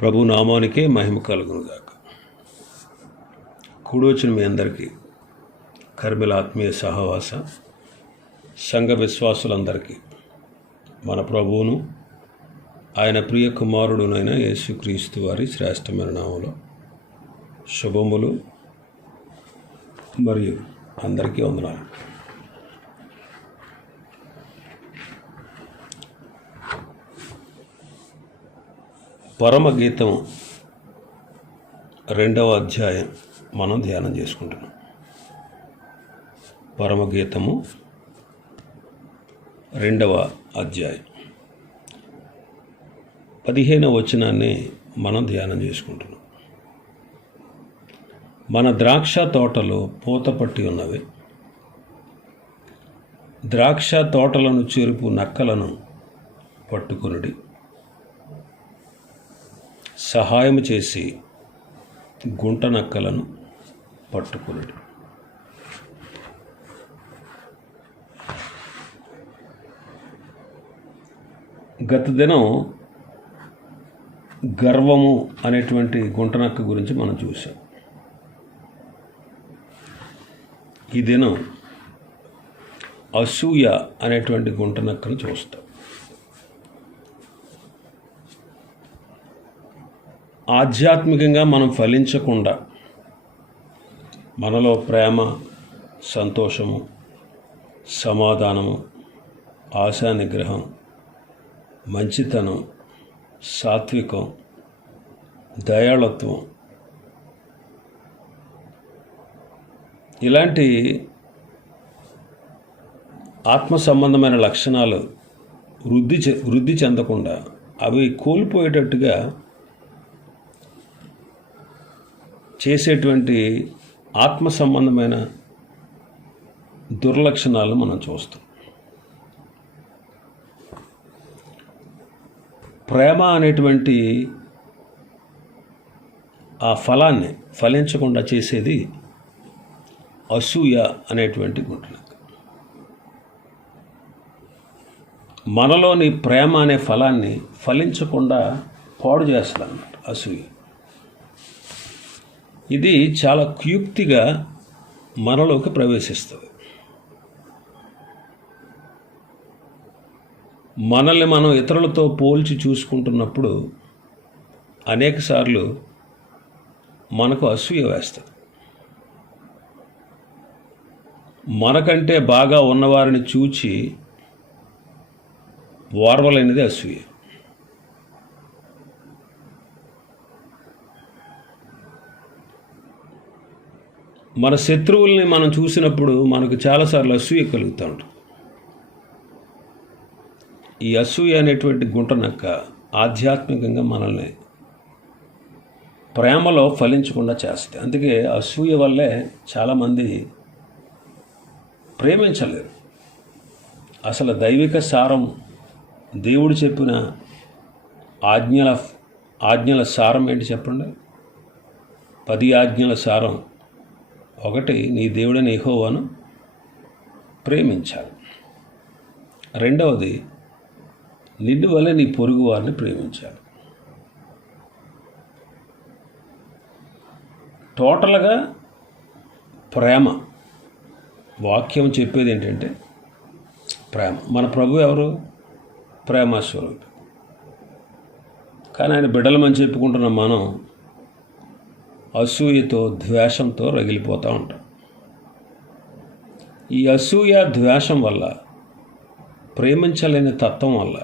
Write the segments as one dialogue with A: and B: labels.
A: ప్రభు నామానికే మహిమ కలుగునుగాక. కూడొచ్చిన మీ అందరికీ కర్మిల ఆత్మీయ సహవాస సంఘ విశ్వాసులందరికీ మన ప్రభువును ఆయన ప్రియ కుమారుడునైన యేసుక్రీస్తు వారి శ్రేష్టమైన నామంలో శుభములు మరియు అందరికీ వందనాలు. పరమగీతం రెండవ అధ్యాయం మనం ధ్యానం చేసుకుంటున్నాం. పరమగీతము రెండవ అధ్యాయం. పదిహేనవ వచనాన్ని మనం ధ్యానం చేసుకుంటున్నాం. మన ద్రాక్ష తోటలు పూత పట్టి ఉన్నవి. ద్రాక్ష తోటలను చెరుపు నక్కలను పట్టుకొనుడి. సహాయం చేసి గుంట నక్కలను పట్టుకునుడి గత దినం గర్వము అనేటువంటి గుంటనక్క గురించి మనం చూసాం ఈ దినం అసూయ అనేటువంటి గుంటనక్కను చూస్తాం. ఆధ్యాత్మికంగా మనం ఫలించకుండా మనలో ప్రేమ సంతోషము సమాధానము ఆశా నిగ్రహం మంచితనం సాత్వికం దయాళత్వం ఇలాంటి ఆత్మ సంబంధమైన లక్షణాలు వృద్ధి చె వృద్ధి చెందకుండా అవి కోల్పోయేటట్టుగా చేసేటువంటి ఆత్మ సంబంధమైన దుర్లక్షణాలను మనం చూస్తాం. ప్రేమ అనేటువంటి ఆ ఫలాన్ని ఫలించకుండా చేసేది అసూయ అనేటువంటి గుంటనక్క. మనలోని ప్రేమ అనే ఫలాన్ని ఫలించకుండా పాడు చేస్తుంది అన్నమాట అసూయ. ఇది చాలా కుయుక్తిగా మనలోకి ప్రవేశిస్తుంది. మనల్ని మనం ఇతరులతో పోల్చి చూసుకుంటున్నప్పుడు అనేకసార్లు మనకు అసూయ వేస్తుంది. మనకంటే బాగా ఉన్నవారిని చూచి ఓర్వలేనిది అసూయ. మన శత్రువుల్ని మనం చూసినప్పుడు మనకు చాలాసార్లు అసూయ కలుగుతూ ఉంటుంది. ఈ అసూయ అనేటువంటి గుంటనక్క ఆధ్యాత్మికంగా మనల్ని ప్రేమలో ఫలించకుండా చేస్తాయి అందుకే అసూయ వల్లే చాలామంది ప్రేమించలేరు. అసలు దైవిక సారం దేవుడు చెప్పిన ఆజ్ఞల ఆజ్ఞల సారం ఏంటి చెప్పండి? పది ఆజ్ఞల సారం ఒకటి నీ దేవుడని ఎహోవాను ప్రేమించాలి. రెండవది నిన్ను వల్ల నీ పొరుగు వారిని ప్రేమించాలి. టోటల్గా ప్రేమ వాక్యం చెప్పేది ఏంటంటే ప్రేమ. మన ప్రభు ఎవరు? ప్రేమస్వరూపి కానీ ఆయన బిడ్డలమని చెప్పుకుంటున్న మనం అసూయతో ద్వేషంతో రగిలిపోతూ ఉంటాం. ఈ అసూయ ద్వేషం వల్ల ప్రేమించలేని తత్వం వల్ల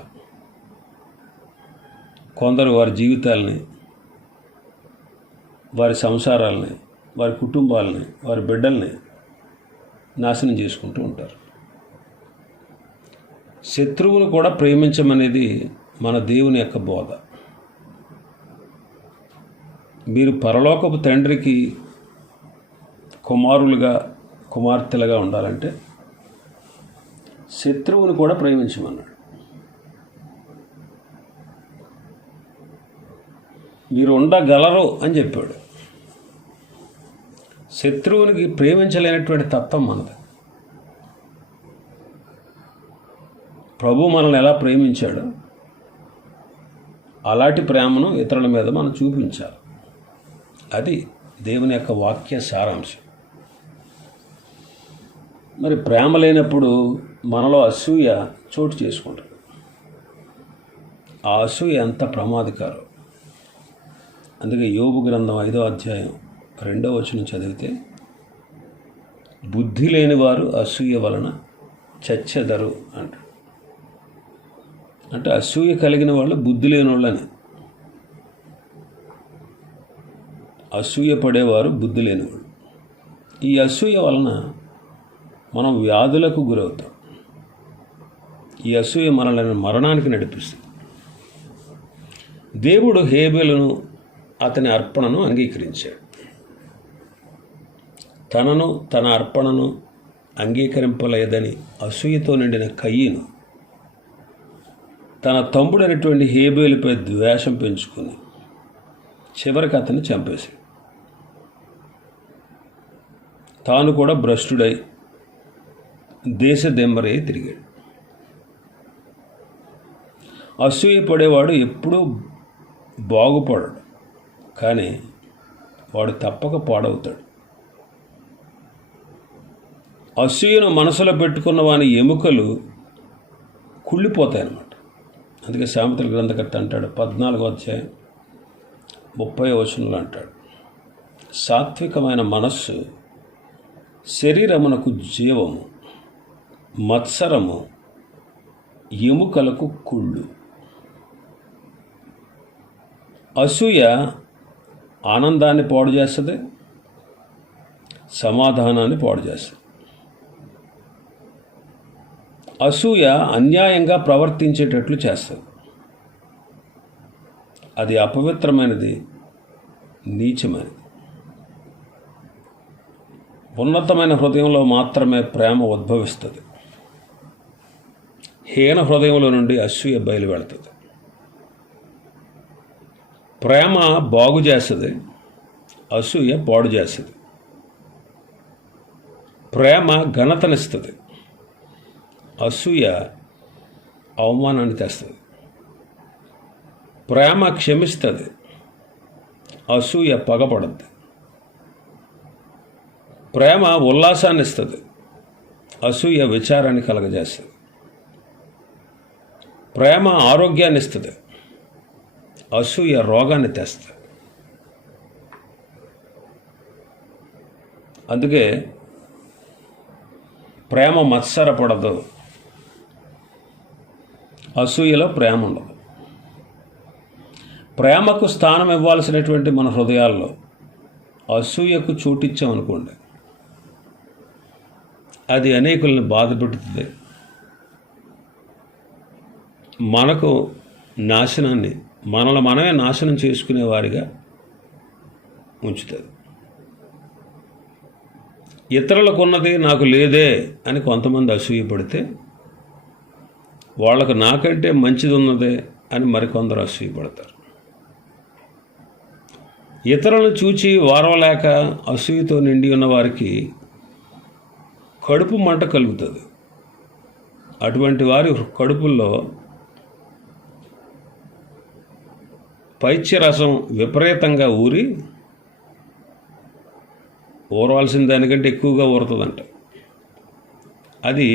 A: కొందరు వారి జీవితాలని వారి సంసారాలని వారి కుటుంబాలని వారి బిడ్డల్ని నాశనం చేసుకుంటూ ఉంటారు. శత్రువును కూడా ప్రేమించమనేది మన దేవుని యొక్క బోధ. మీరు పరలోకపు తండ్రికి కుమారులుగా కుమార్తెలుగా ఉండాలంటే శత్రువుని కూడా ప్రేమించమన్నాడు. మీరు ఉండగలరు అని చెప్పాడు. శత్రువునికి ప్రేమించలేనటువంటి తత్వం మనది. ప్రభు మనల్ని ఎలా ప్రేమించాడు? అలాంటి ప్రేమను ఇతరుల మీద మనం చూపించాలి. అది దేవుని యొక్క వాక్య సారాంశం. మరి ప్రేమ లేనప్పుడు మనలో అసూయ చోటు చేసుకుంటుంది. ఆ అసూయ ఎంత ప్రమాదకారం. అందుకే యోగు గ్రంథం ఐదో అధ్యాయం రెండో వచనం చదివితే బుద్ధి లేని వారు అసూయ వలన చచ్చెదరు అంట అంటే అసూయ కలిగిన వాళ్ళు బుద్ధి లేని వాళ్ళని అసూయ పడేవారు బుద్ధి లేనివాడు. ఈ అసూయ వలన మనం వ్యాధులకు గురవుతాం. ఈ అసూయ మనల్ని మరణానికి నడిపిస్తుంది. దేవుడు హేబెలను అతని అర్పణను అంగీకరించాడు. తనను తన అర్పణను అంగీకరింపలేదని అసూయతో నిండిన కయ్యను తన తమ్ముడైనటువంటి హేబేలుపై ద్వేషం పెంచుకుని చివరికి అతన్ని చంపేశాడు. తాను కూడా భ్రష్టుడై దేశ తిరిగాడు. అసూయ పడేవాడు ఎప్పుడూ బాగుపడడు కానీ వాడు తప్పక పాడవుతాడు. అసూయను మనసులో పెట్టుకున్న వాని ఎముకలు కుళ్ళిపోతాయి అన్నమాట అందుకే సామెతల గ్రంథకర్త అంటాడు పద్నాలుగో అధ్యాయం ముప్పై వచనంలో అంటాడు సాత్వికమైన మనస్సు శరీరమునకు జీవము మత్సరము ఎముకలకు కుళ్ళు. అసూయ ఆనందాన్ని పాడు చేస్తుంది సమాధానాన్ని పాడు చేస్తుంది. అసూయ అన్యాయంగా ప్రవర్తించేటట్లు చేస్తుంది. అది అపవిత్రమైనది నీచమైనది. ఉన్నతమైన హృదయంలో మాత్రమే ప్రేమ ఉద్భవిస్తుంది. హీన హృదయంలో నుండి అసూయ బయలు వెళుతుంది ప్రేమ బాగు చేస్తుంది అసూయ పాడు చేస్తుంది. ప్రేమ ఘనతనిస్తుంది అసూయ అవమానాన్ని తెస్తుంది. ప్రేమ క్షమిస్తుంది అసూయ పగపడుద్ది. ప్రేమ ఉల్లాసాన్ని ఇస్తుంది అసూయ విచారాన్ని కలగజేస్తుంది. ప్రేమ ఆరోగ్యాన్ని ఇస్తుంది అసూయ రోగాన్ని తెస్తుంది. అందుకే ప్రేమ మత్సరపడదు. అసూయలో ప్రేమ ఉండదు. ప్రేమకు స్థానం ఇవ్వాల్సినటువంటి మన హృదయాల్లో అసూయకు చోటిచ్చామనుకోండి అది అనేకుల్ని బాధ పెడుతుంది మనకు నాశనాన్ని మనల్ని మనమే నాశనం చేసుకునే వారిగా ఉంచుతుంది ఇతరులకు ఉన్నది నాకు లేదే అని కొంతమంది అసూయపడితే వాళ్ళకు నాకంటే మంచిది ఉన్నదే అని మరికొందరు అసూయపడతారు. ఇతరులను చూచి వారవలేక అసూయతో నిండి ఉన్న వారికి కడుపు మంట కలుగుతుంది. అటువంటి వారి కడుపుల్లో పైత్యరసం విపరీతంగా ఊరి ఊరవలసిన దానికంటే ఎక్కువగా ఊరుతుందంట. అది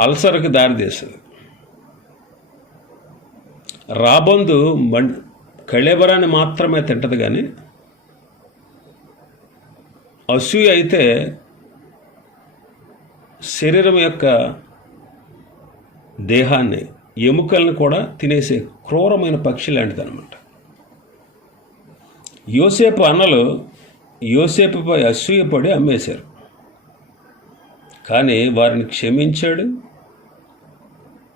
A: అల్సర్కి దారితీస్తుంది రాబందు మం కళేబరాన్ని మాత్రమే తింటది కానీ అసూయ అయితే శరీరం యొక్క దేహాన్ని ఎముకలను కూడా తినేసే క్రూరమైన పక్షి లాంటిది అనమాట యోసేపు అన్నలు యోసేపుపై అసూయపడి అమ్మేశారు. కానీ వారిని క్షమించాడు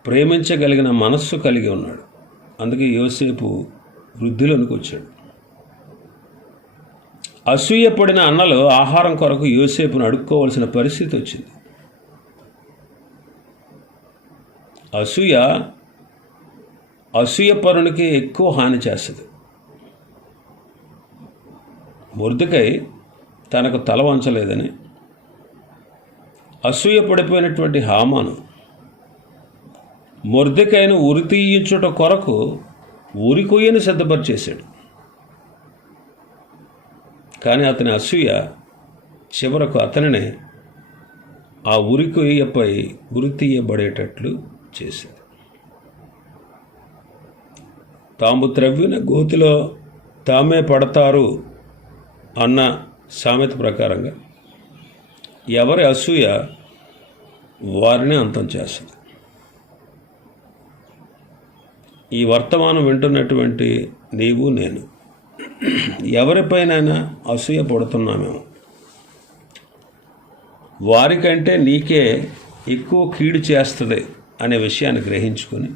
A: ప్రేమించగలిగిన మనస్సు కలిగి ఉన్నాడు. అందుకే యోసేపు వృద్ధిలోనికి వచ్చాడు. అసూయపడిన అన్నలు ఆహారం కొరకు యోసేపును అడుక్కోవాల్సిన పరిస్థితి వచ్చింది. అసూయ అసూయపరునికి ఎక్కువ హాని చేస్తుంది. మురుదుకై తనకు తల వంచలేదని అసూయ పడిపోయినటువంటి హామాను మొర్దికైను ఉరి తీయించుట కొరకు ఊరికొయ్యను సిద్ధపరిచేశాడు కానీ అతని అసూయ చివరకు అతనిని ఆ ఉరికొయ్యపై ఉరి తీయబడేటట్లు చేసింది తాము త్రవ్విన గోతిలో తామే పడతారు అన్న సామెత ప్రకారంగా ఎవరి అసూయ వారిని అంతం చేస్తుంది. ఈ వర్తమానం వింటున్నటువంటి నీవు నేను ఎవరిపైనైనా అసూయ పడుతున్నామేమో. వారికంటే నీకే ఎక్కువ కీడు చేస్తుంది అనే విషయాన్ని గ్రహించుకొని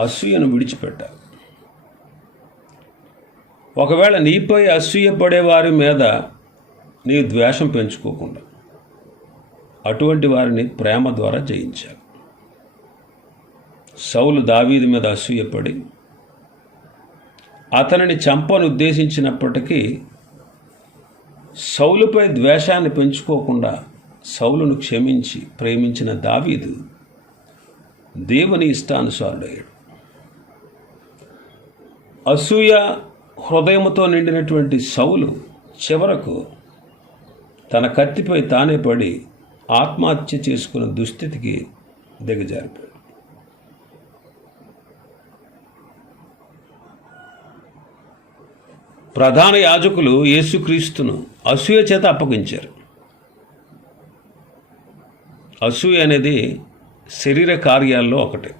A: అసూయను విడిచిపెట్టాలి. ఒకవేళ నీపై అసూయపడే వారి మీద నీ ద్వేషం పెంచుకోకుండా అటువంటి వారిని ప్రేమ ద్వారా జయించాలి. సౌలు దావీది మీద అసూయపడి అతనిని చంపను ఉద్దేశించినప్పటికీ సౌలుపై ద్వేషాన్ని పెంచుకోకుండా సౌలును క్షమించి ప్రేమించిన దావీదు దేవుని ఇష్టానుసారుడయ్యాడు. అసూయ హృదయముతో నిండినటువంటి సౌలు చివరకు తన కత్తిపై తానే పడి ఆత్మహత్య చేసుకున్న దుస్థితికి దిగజారిపోయాడు. ప్రధాన యాజకులు యేసుక్రీస్తును అసూయ చేత అప్పగించారు. అసూయ అనేది శరీర కార్యాల్లో ఒకటి.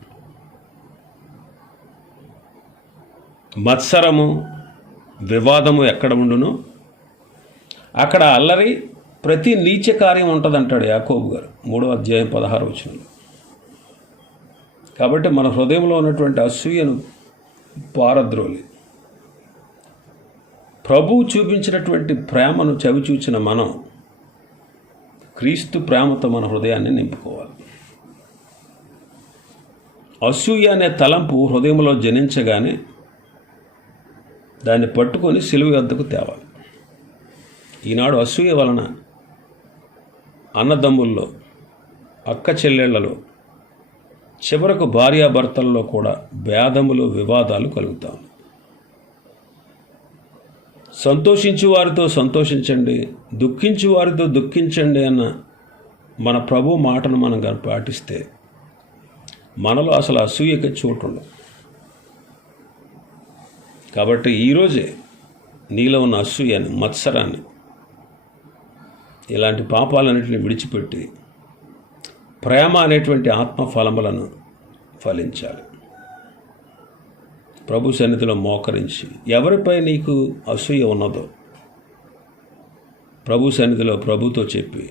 A: మత్సరము వివాదము ఎక్కడ ఉండునో? అక్కడ అల్లరి ప్రతి నీచ కార్యం ఉంటుందంటాడు యాకోబు గారు. మూడో అధ్యాయం పదహారు వచనంలో కాబట్టి మన హృదయంలో ఉన్నటువంటి అసూయను పారద్రోలి. ప్రభువు చూపించినటువంటి ప్రేమను చవిచూచిన మనం క్రీస్తు ప్రేమతో మన హృదయాన్ని నింపుకోవాలి. అసూయ అనే తలంపు హృదయంలో జనించగానే దాన్ని పట్టుకొని సిలువ వద్దకు తేవాలి. ఈనాడు అసూయ వలన అన్నదమ్ముల్లో అక్క చెల్లెళ్ళలో చివరకు భార్యాభర్తల్లో కూడా భేదములు వివాదాలు కలుగుతాం సంతోషించు వారితో సంతోషించండి దుఃఖించు వారితో దుఃఖించండి అన్న మన ప్రభు మాటను మనం కనుక పాటిస్తే మనలో అసలు అసూయకి చోటుండదు కాబట్టి ఈరోజే నీలో ఉన్న అసూయని మత్సరాన్ని ఇలాంటి పాపాలన్నింటిని విడిచిపెట్టి ప్రేమ అనేటువంటి ఆత్మ ఫలములను ఫలించాలి. ప్రభు సన్నిధిలో మోకరించి ఎవరిపై నీకు అసూయ ఉన్నదో ప్రభు సన్నిధిలో ప్రభుతో చెప్పి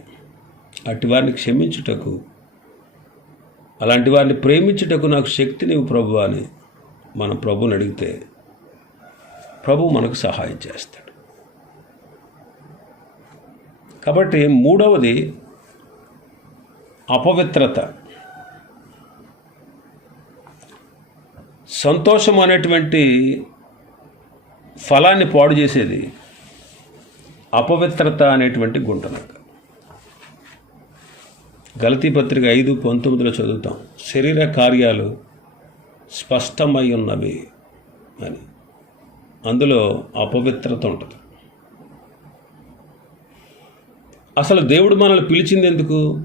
A: అట్టి వారిని క్షమించుటకు అలాంటి వారిని ప్రేమించుటకు నాకు శక్తి నీవు ప్రభు అని మన ప్రభుని అడిగితే ప్రభు మనకు సహాయం చేస్తాడు. కాబట్టి మూడవది అపవిత్రత. సంతోషం అనేటువంటి ఫలాన్ని పాడు చేసేది అపవిత్రత అనేటువంటి గుంటనక్క. గలతీ పత్రిక ఐదు పంతొమ్మిదిలో చదువుతాం. శరీర కార్యాలు స్పష్టమై ఉన్నవి అని. అందులో అపవిత్రత ఉంటుంది. అసలు దేవుడు మనల్ని పిలిచింది ఎందుకు?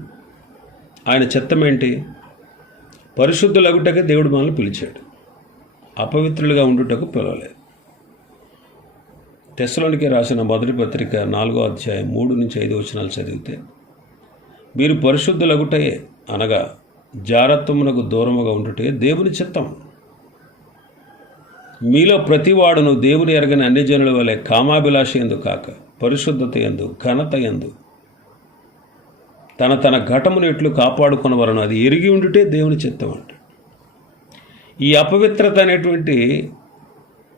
A: ఆయన చిత్తమేంటి? పరిశుద్ధులగుటకే దేవుడు మనల్ని పిలిచాడు. అపవిత్రులుగా ఉండుటకు పిలవలేదు. తెస్సలోనికి రాసిన మొదటి పత్రిక నాలుగో అధ్యాయం మూడు నుంచి ఐదు వచనాలు చదివితే మీరు పరిశుద్ధులగుటయే అనగా జారత్వమునకు దూరముగా ఉండుటే దేవుని చిత్తం. మీలో ప్రతివాడును దేవుని ఎరగని అన్ని జనుల వలె కామాభిలాష ఎందు కాక పరిశుద్ధత ఎందు ఘనత ఎందు తన తన ఘటమును ఎట్లు కాపాడుకున్న వలన అది ఎరిగి ఉండుటే దేవుని చిత్తం అంట. ఈ అపవిత్రత అనేటువంటి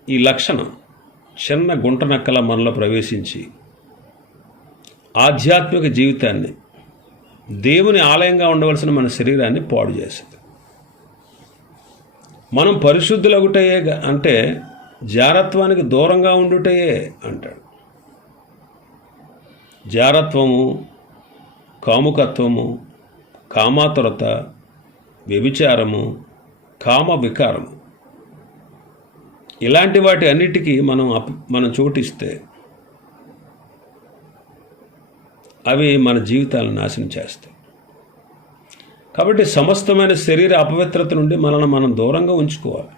A: ఈ లక్షణం చిన్న గుంట నక్కల మనలో ప్రవేశించి ఆధ్యాత్మిక జీవితాన్ని దేవుని ఆలయంగా ఉండవలసిన మన శరీరాన్ని పాడు చేస్తుంది మనం పరిశుద్ధులగుటయే గ- అంటే జారత్వానికి దూరంగా ఉండుటయే అంటాడు. జారత్వము కాముకత్వము కామాతురత వ్యభిచారము కామ వికారము. ఇలాంటి వాటి అన్నిటికీ మనం అప్ మనం చోటిస్తే అవి మన జీవితాలను నాశనం చేస్తాయి. కాబట్టి సమస్తమైన శరీర అపవిత్రత నుండి మనల్ని మనం దూరంగా ఉంచుకోవాలి.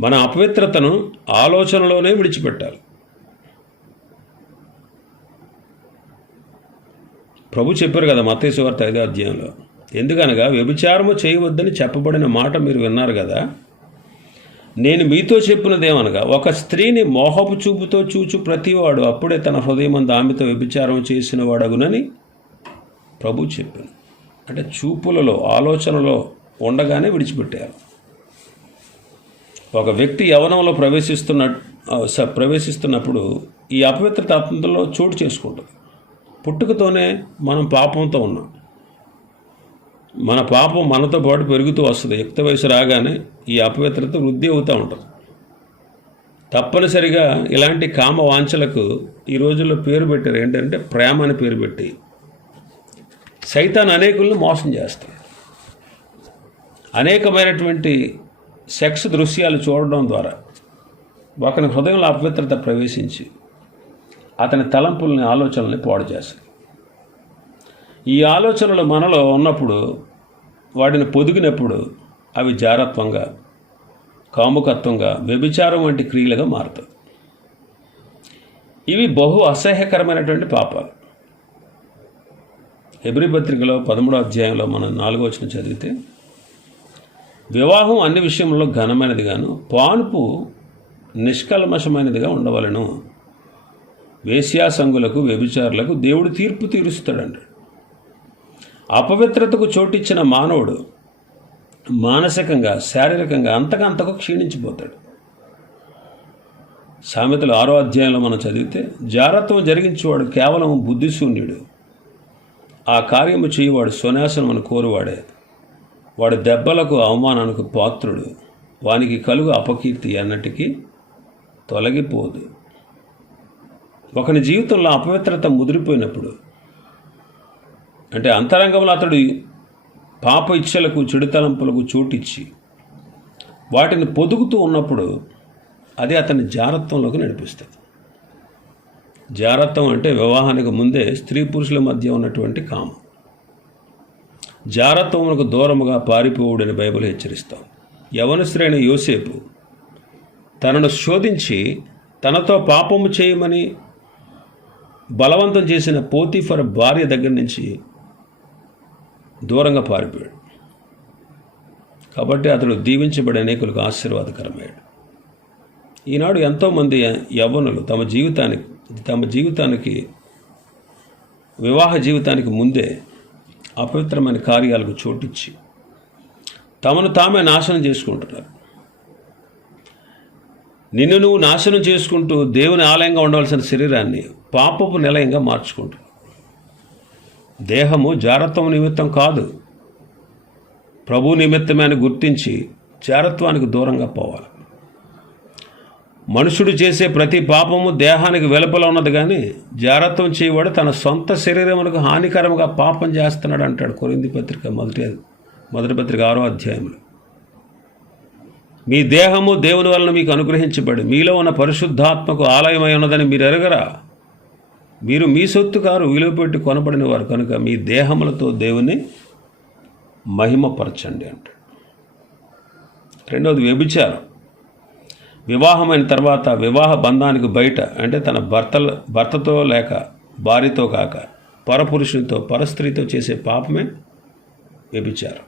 A: మన అపవిత్రతను ఆలోచనలోనే విడిచిపెట్టాలి. ప్రభు చెప్పారు కదా మత్తయి ఐదో అధ్యాయంలో. ఎందుకనగా వ్యభిచారము చేయవద్దని చెప్పబడిన మాట మీరు విన్నారు కదా? నేను మీతో చెప్పినదేమనగా ఒక స్త్రీని మోహపు చూపుతో చూచు ప్రతివాడు అప్పుడే తన హృదయం ఆమెతో వ్యభిచారం చేసిన వాడగునని ప్రభు చెప్పాను. అంటే చూపులలో ఆలోచనలో ఉండగానే విడిచిపెట్టారు. ఒక వ్యక్తి యవనంలో ప్రవేశిస్తున్న స- ప్రవేశిస్తున్నప్పుడు ఈ అపవిత్రత అతనిలో చోటు చేసుకుంటుంది. పుట్టుకతోనే మనం పాపంతో ఉన్నాం. మన పాపం మనతో పాటు పెరుగుతూ వస్తుంది. యుక్త వయసు రాగానే ఈ అపవిత్రత వృద్ధి అవుతూ ఉంటుంది. తప్పనిసరిగా ఇలాంటి కామ వాంఛలకు ఈ రోజుల్లో పేరు పెట్టారు. ఏంటంటే ప్రేమ అని పేరు పెట్టి సైతాన్ అనేకులను మోసం చేస్తాయి అనేకమైనటువంటి సెక్స్ దృశ్యాలు చూడడం ద్వారా ఒకని హృదయంలో అపవిత్రత ప్రవేశించి అతని తలంపుల్ని ఆలోచనల్ని పాడు చేస్తాయి ఈ ఆలోచనలు మనలో ఉన్నప్పుడు వాటిని పొదిగినప్పుడు అవి జారత్వంగా కాముకత్వంగా వ్యభిచారం వంటి క్రియలుగా మారుతాయి. ఇవి బహు అసహ్యకరమైనటువంటి పాపాలు. హెబ్రి పత్రికలో పదమూడో అధ్యాయంలో మనం నాలుగో వచ్చిన చదివితే వివాహం అన్ని విషయంలో ఘనమైనది గాను పాన్పు నిష్కల్మషమైనదిగా ఉండవలను. వేశ్యాసంగులకు వ్యభిచారులకు దేవుడు తీర్పు తీరుస్తాడండి అపవిత్రతకు చోటిచ్చిన మానవుడు మానసికంగా శారీరకంగా అంతకంతకు క్షీణించిపోతాడు. సామెతలు ఆరో అధ్యాయంలో మనం చదివితే జారత్వం జరిగించేవాడు కేవలం బుద్ధిశూన్యుడు. ఆ కార్యము చేయవాడు అని కోరువాడే. వాడు దెబ్బలకు అవమానానికి పాత్రుడు. వానికి కలుగు అపకీర్తి అన్నటికీ తొలగిపోదు. ఒకని జీవితంలో అపవిత్రత ముదిరిపోయినప్పుడు అంటే అంతరంగంలో అతడు పాప ఇచ్చలకు చెడుతలంపులకు చోటిచ్చి వాటిని పొదుగుతూ ఉన్నప్పుడు అది అతని జారత్వంలోకి నడిపిస్తుంది. జారత్వం అంటే వివాహానికి ముందే స్త్రీ పురుషుల మధ్య ఉన్నటువంటి కామం. జారత్వమునకు దూరముగా పారిపోవుడని బైబిల్ హెచ్చరిస్తాం. యవనశ్రేణి యోసేపు తనను శోధించి తనతో పాపము చేయమని బలవంతం చేసిన పోతీఫర్ భార్య దగ్గర నుంచి దూరంగా పారిపోయాడు. కాబట్టి అతడు దీవించబడి అనేకులకు ఆశీర్వాదకరమయ్యాడు. ఈనాడు ఎంతోమంది యవ్వనులు తమ జీవితానికి తమ జీవితానికి వివాహ జీవితానికి ముందే అపవిత్రమైన కార్యాలకు చోటిచ్చి తమను తామే నాశనం చేసుకుంటున్నారు. నిన్ను నువ్వు నాశనం చేసుకుంటూ దేవుని ఆలయంగా ఉండవలసిన శరీరాన్ని పాపపు నిలయంగా మార్చుకుంటున్నావు దేహము జారత్వం నిమిత్తం కాదు. ప్రభు నిమిత్తమే అని గుర్తించి జారత్వానికి దూరంగా పోవాలి. మనుషుడు చేసే ప్రతి పాపము దేహానికి వెలుపల ఉన్నది కానీ జారత్వం చేయవాడు తన సొంత శరీరమునకు హానికరంగా పాపం చేస్తున్నాడు అంటాడు కొరింది పత్రిక మొదటి మొదటి పత్రిక ఆరో అధ్యాయంలో మీ దేహము దేవుని వలన మీకు అనుగ్రహించబడి మీలో ఉన్న పరిశుద్ధాత్మకు ఆలయమై ఉన్నదని మీరు ఎరగరా? మీరు మీ సొత్తు కారు విలువ పెట్టి కొనబడిన వారు కనుక మీ దేహములతో దేవుని మహిమపరచండి అంటాడు. రెండవది వ్యభిచారం. వివాహమైన తర్వాత వివాహ బంధానికి బయట అంటే తన భర్తల భర్తతో లేక భార్యతో కాక పరపురుషునితో పరస్త్రీతో చేసే పాపమే వ్యభిచారం.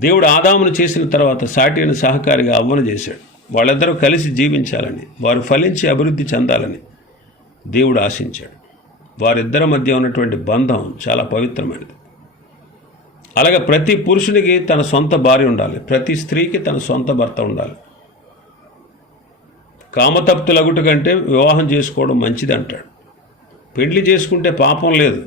A: దేవుడు ఆదామును చేసిన తర్వాత సాటిని సహకారిగా అవ్వను చేశాడు. వాళ్ళిద్దరూ కలిసి జీవించాలని వారు ఫలించి అభివృద్ధి చెందాలని దేవుడు ఆశించాడు. వారిద్దరి మధ్య ఉన్నటువంటి బంధం చాలా పవిత్రమైనది. అలాగే ప్రతి పురుషునికి తన సొంత భార్య ఉండాలి. ప్రతి స్త్రీకి తన సొంత భర్త ఉండాలి. కామతప్తులగుట కంటే వివాహం చేసుకోవడం మంచిది అంటాడు. పెళ్ళి చేసుకుంటే పాపం లేదు.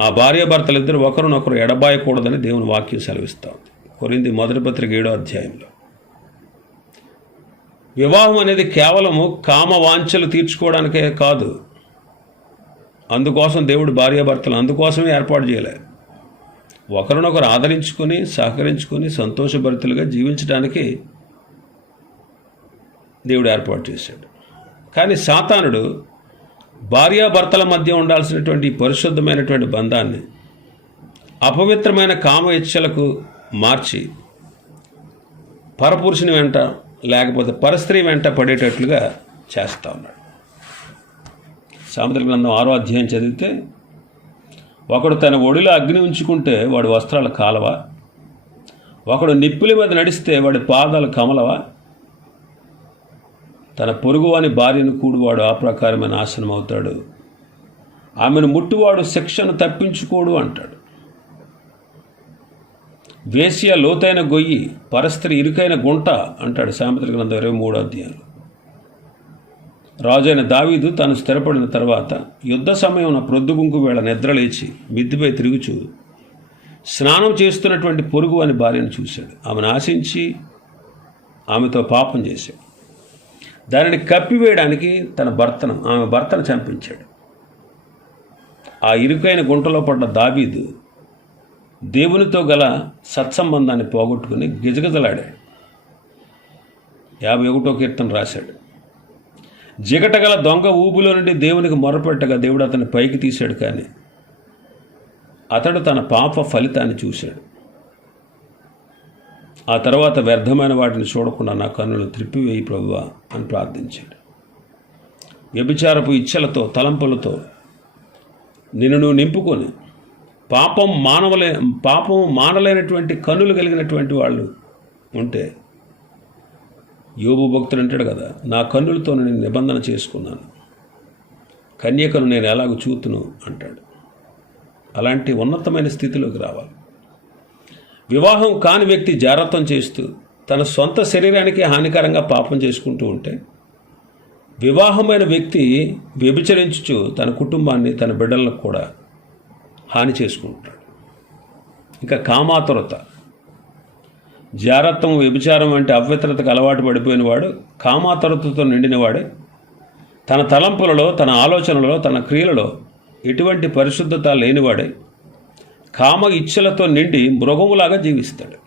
A: ఆ భార్యాభర్తలిద్దరు ఒకరినొకరు ఎడబాయకూడదని దేవుని వాక్యం సెలవిస్తాం కొరింది మొదటి పత్రిక ఏడో అధ్యాయంలో. వివాహం అనేది కేవలము కామ వాంఛలు తీర్చుకోవడానికే కాదు. అందుకోసం దేవుడు భార్యాభర్తలు అందుకోసమే ఏర్పాటు చేయలేదు ఒకరినొకరు ఆదరించుకొని సహకరించుకొని సంతోషభరితులుగా జీవించడానికి దేవుడు ఏర్పాటు చేశాడు. కానీ సాతానుడు భార్యాభర్తల మధ్య ఉండాల్సినటువంటి పరిశుద్ధమైనటువంటి బంధాన్ని అపవిత్రమైన కామ ఇచ్చలకు మార్చి పరపురుషుని వెంట లేకపోతే పరస్త్రీ వెంట పడేటట్లుగా చేస్తూ ఉన్నాడు. సాముద్ర గ్రంథం ఆరో అధ్యాయం చదివితే ఒకడు తన ఒడిలో అగ్ని ఉంచుకుంటే వాడి వస్త్రాలు కాలవా? ఒకడు నిప్పుల మీద నడిస్తే వాడి పాదాలు కమలవా? తన పొరుగువాని భార్యను కూడువాడు ఆ ప్రకారమే నాశనం అవుతాడు ఆమెను ముట్టువాడు శిక్షను తప్పించుకోడు అంటాడు. వేశ్య లోతైన గొయ్యి పరస్త్రీ ఇరుకైన గుంట అంటాడు సామెతల గ్రంథం ఇరవై మూడో అధ్యాయం. రాజైన దావీదు తాను స్థిరపడిన తర్వాత యుద్ధ సమయం ప్రొద్దుగుంకు వేళ నిద్రలేచి మిద్దిపై తిరుగుచూ స్నానం చేస్తున్నటువంటి పొరుగు అని భార్యను చూశాడు. ఆమెను ఆశించి ఆమెతో పాపం చేశాడు. దానిని కప్పివేయడానికి తన భర్తను ఆమె భర్తను చంపించాడు. ఆ ఇరుకైన గుంటలో పడ్డ దావీదు దేవునితో గల సత్సంబంధాన్ని పోగొట్టుకుని గిజగిజలాడాడు. యాభై ఒకటో కీర్తన రాశాడు. జిగటగల దొంగ ఊబులో నుండి దేవునికి మొరపెట్టగా దేవుడు అతన్ని పైకి తీశాడు కానీ అతడు తన పాప ఫలితాన్ని చూశాడు. ఆ తర్వాత వ్యర్థమైన వాటిని చూడకుండా నా కన్నులు త్రిప్పివేయి ప్రభువా అని ప్రార్థించాడు. వ్యభిచారపు ఇచ్చలతో తలంపులతో నిన్ను నువ్వు నింపుకొని పాపం మానవలే పాపం మానలేనటువంటి కన్నులు కలిగినటువంటి వాళ్ళు ఉంటే యోబు భక్తుడు అంటాడు కదా నా కన్నులతో నేను నిబంధన చేసుకున్నాను. కన్యకను నేను ఎలాగో చూతును అంటాడు. అలాంటి ఉన్నతమైన స్థితిలోకి రావాలి. వివాహం కాని వ్యక్తి జాగ్రత్తం చేస్తూ తన సొంత శరీరానికి హానికరంగా పాపం చేసుకుంటూ ఉంటే వివాహమైన వ్యక్తి వ్యభిచరించుచు తన కుటుంబాన్ని తన బిడ్డలకు కూడా చేసుకుంటాడు. ఇంకా కామాతురత. జారత్వం వ్యభిచారం వంటి అవ్యతరతకు అలవాటు పడిపోయిన వాడు కామాతురతతో నిండినవాడే తన తలంపులలో తన ఆలోచనలలో తన క్రియలలో ఎటువంటి పరిశుద్ధత లేనివాడే. కామ ఇచ్చలతో నిండి మృగములాగా జీవిస్తాడు.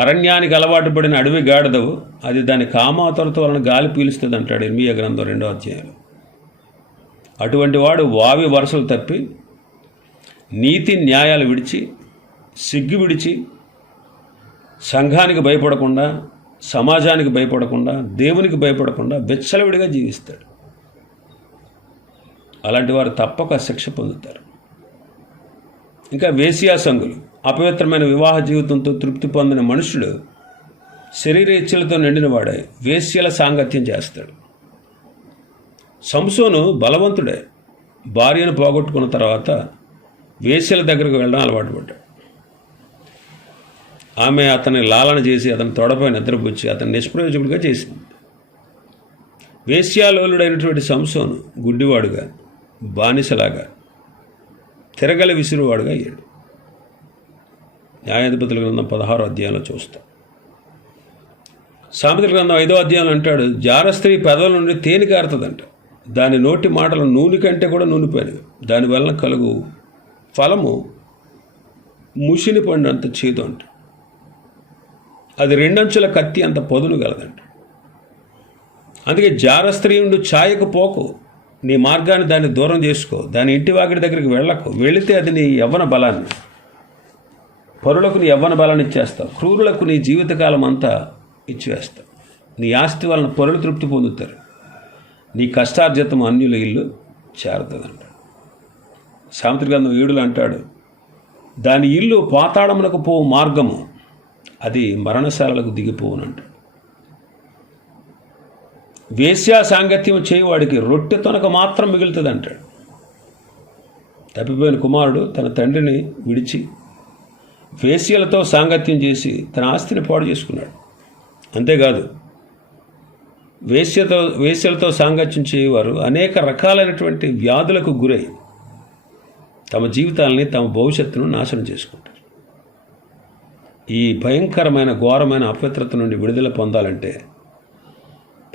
A: అరణ్యానికి అలవాటు పడిన అడవి గాడిదవు అది దాని కామాతురత వలన గాలి పీలుస్తుంది అంటాడు ఎనిమియ గ్రంథం రెండో అధ్యాయంలో. అటువంటి వాడు వావి వరుసలు తప్పి నీతి న్యాయాలు విడిచి సిగ్గు విడిచి సంఘానికి భయపడకుండా సమాజానికి భయపడకుండా దేవునికి భయపడకుండా బెచ్చలవిడిగా జీవిస్తాడు. అలాంటి వారు తప్పక శిక్ష పొందుతారు. ఇంకా వేసియా సంఘులు అపవిత్రమైన వివాహ జీవితంతో తృప్తి పొందిన మనుషుడు శరీర ఇచ్చలతో నిండిన వాడే వేశ్యల సాంగత్యం చేస్తాడు. సంసోను బలవంతుడే. భార్యను పోగొట్టుకున్న తర్వాత వేశ్యల దగ్గరకు వెళ్ళడం అలవాటు పడ్డాడు. ఆమె అతన్ని లాలన చేసి అతని తొడపై నిద్రపుచ్చి అతన్ని నిష్ప్రయోజకుడిగా చేసింది. వేశ్యాలోలుడైనటువంటి సంసోను గుడ్డివాడుగా బానిసలాగా తిరగల విసిరువాడుగా అయ్యాడు. న్యాయాధిపతుల గ్రంథం పదహారో అధ్యాయంలో చూస్తాం. సామెతల గ్రంథం ఐదో అధ్యాయంలో అంటాడు జారస్త్రీ పెదవుల నుండి తేనె కారుతుందంట. దాని నోటి మాటలు నూనె కంటే కూడా నూనెపోయినవి దానివలన కలుగు ఫలము ముషిని పండు అంత చేదు అంట. అది రెండంచుల కత్తి అంత పొదును గలదంట. అందుకే జారస్త్రీయుండు ఛాయకు పోకు. నీ మార్గాన్ని దాన్ని దూరం చేసుకో. దాని ఇంటి వాకిడి దగ్గరికి వెళ్ళకు. వెళితే అది నీ యవ్వన బలాన్ని. పరులకు నీ యవ్వన బలాన్ని ఇచ్చేస్తావు క్రూరులకు నీ జీవితకాలం అంతా ఇచ్చివేస్తావు నీ ఆస్తి వలన పరులు తృప్తి పొందుతారు. నీ కష్టార్జితం అన్యుల ఇల్లు చేరుతుందంట. సామిత్రి ఏడులు అంటాడు దాని ఇల్లు పాతాళమునకు పోవు మార్గము అది మరణశాలలకు దిగిపోవునంట. వేశ్యా సాంగత్యం చేయవాడికి రొట్టె తొనక మాత్రం మిగులుతుంది అంటాడు తప్పిపోయిన కుమారుడు తన తండ్రిని విడిచి వేశ్యలతో సాంగత్యం చేసి తన ఆస్తిని పాడు చేసుకున్నాడు. అంతేకాదు వేశ్యతో వేశ్యలతో సాంగత్యం చేయవారు అనేక రకాలైనటువంటి వ్యాధులకు గురై తమ జీవితాలని తమ భవిష్యత్తును నాశనం చేసుకుంటారు. ఈ భయంకరమైన ఘోరమైన అపవిత్రత నుండి విడుదల పొందాలంటే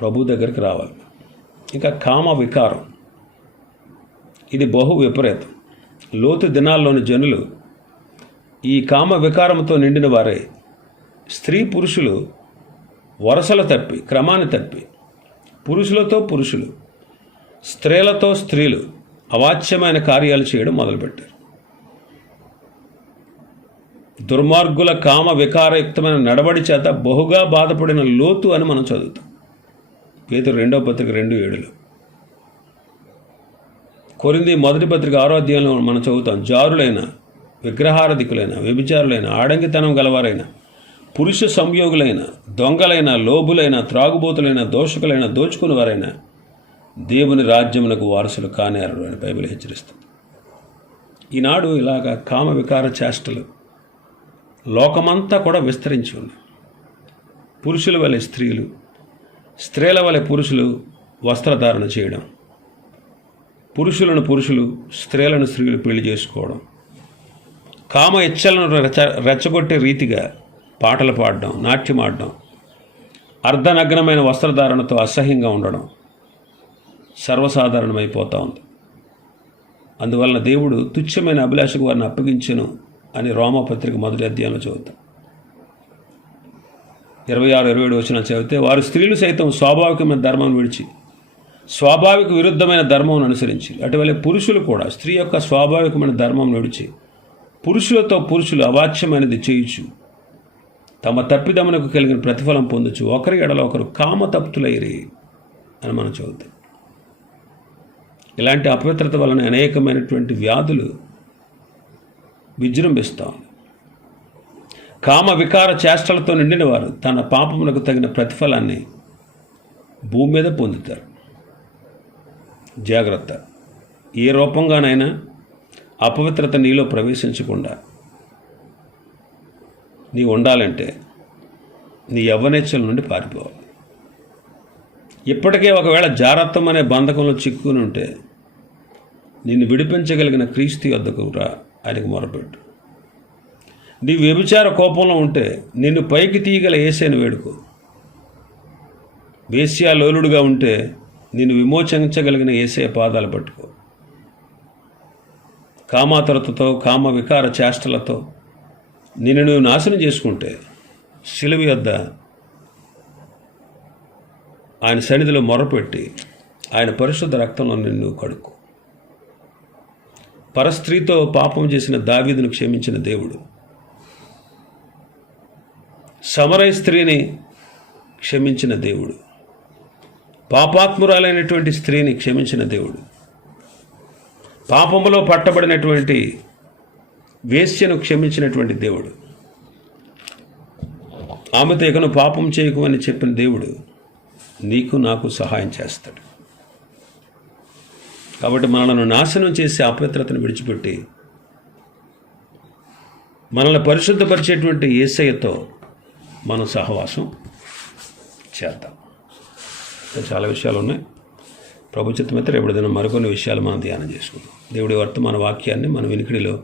A: ప్రభు దగ్గరికి రావాలి. ఇంకా కామ వికారం. ఇది బహు విపరీతం. లోతు దినాల్లోని జనులు ఈ కామ వికారంతో నిండిన వారే స్త్రీ పురుషులు వరసలు తప్పి క్రమాన్ని తప్పి పురుషులతో పురుషులు స్త్రీలతో స్త్రీలు అవాచ్యమైన కార్యాలు చేయడం మొదలుపెట్టారు. దుర్మార్గుల కామ వికారయుక్తమైన నడవడి చేత బహుగా బాధపడిన లోతు అని మనం చదువుతాం. పేతురు రెండో పత్రిక రెండు ఏడులో. కొరింది మొదటి పత్రిక ఆరో అధ్యాయంలో మనం చదువుతాం జారులైన విగ్రహారధికులైన వ్యభిచారులైన ఆడంగితనం గలవారైన పురుష సంయోగులైన దొంగలైన లోబులైన త్రాగుబోతులైన దోషకులైన దోచుకునేవారైన దేవుని రాజ్యమునకు వారసులు కానేరు అని బైబిల్ హెచ్చరిస్తుంది. ఈనాడు ఇలాగ కామ వికార చేష్టలు లోకమంతా కూడా విస్తరించి ఉన్నాయి. పురుషుల వలె స్త్రీలు స్త్రీల వలె పురుషులు వస్త్రధారణ చేయడం పురుషులను పురుషులు స్త్రీలను స్త్రీలు పెళ్ళి చేసుకోవడం కామ ఇచ్చలను రెచ్చ రెచ్చగొట్టే రీతిగా పాటలు పాడడం నాట్యం ఆడడం అర్ధనగ్నమైన వస్త్రధారణతో అసహ్యంగా ఉండడం సర్వసాధారణమైపోతూ ఉంది. అందువలన దేవుడు తుచ్చమైన అభిలాషకు వారిని అప్పగించను అని రోమపత్రిక మొదటి అధ్యాయంలో చదువుతాం ఇరవై ఆరు ఇరవై ఏడు వచ్చిన చదివితే వారు స్త్రీలు సైతం స్వాభావికమైన ధర్మం విడిచి స్వాభావిక విరుద్ధమైన ధర్మం అనుసరించి అటువలే పురుషులు కూడా స్త్రీ యొక్క స్వాభావికమైన ధర్మం విడిచి పురుషులతో పురుషులు అవాచ్యమైనది చేయుచు తమ తప్పిదమునకు కలిగిన ప్రతిఫలం పొందొచ్చు ఒకరి ఎడలో ఒకరు కామతప్తులైరి అని మనం చదువుతాం. ఇలాంటి అపవిత్రత వలన అనేకమైనటువంటి వ్యాధులు విజృంభిస్తాం. కామ వికార చేష్టలతో నిండిన వారు తన పాపములకు తగిన ప్రతిఫలాన్ని భూమి మీద పొందుతారు. జాగ్రత్త. ఏ రూపంగానైనా అపవిత్రత నీలో ప్రవేశించకుండా నీ ఉండాలంటే నీ యవ్వనేచ్చల నుండి పారిపోవాలి. ఇప్పటికే ఒకవేళ జారత్వం అనే బంధకంలో చిక్కుని ఉంటే నిన్ను విడిపించగలిగిన క్రీస్తు వద్దకు రా ఆయనకు మొరపెట్టు. నీ వ్యభిచార కోపంలో ఉంటే నిన్ను పైకి తీయగల ఏసేను వేడుకో. వేశ్యాలోలుడుగా ఉంటే నిన్ను విమోచించగలిగిన ఏసే పాదాలు పట్టుకో. కామాతురతతో కామ వికార చేష్టలతో నిన్ను నువ్వు నాశనం చేసుకుంటే శిలువ యొద్ద ఆయన సన్నిధిలో మొరపెట్టి ఆయన పరిశుద్ధ రక్తంలో నిన్ను కడుక్కు. పరస్త్రీతో పాపం చేసిన దావీదును క్షమించిన దేవుడు. సమరయ స్త్రీని క్షమించిన దేవుడు. పాపాత్మురాలైనటువంటి స్త్రీని క్షమించిన దేవుడు. పాపములో పట్టబడినటువంటి వేశ్యను క్షమించినటువంటి దేవుడు. ఆమెతో ఇకను పాపం చేయకు అని చెప్పిన దేవుడు నీకు నాకు సహాయం చేస్తాడు. కాబట్టి మనల్ని నాశనం చేసే అపవిత్రతను విడిచిపెట్టి మనల్ని పరిశుద్ధపరిచేటువంటి ఏసయ్యతో మనం సహవాసం చేద్దాం. చాలా విషయాలు ఉన్నాయి. ప్రభుత్వం చిత్తమైతే రేపు దినం మరికొన్ని విషయాలు మనం ధ్యానం చేసుకుందాం. దేవుడి వర్తమాన వాక్యాన్ని మన వినికిడిలో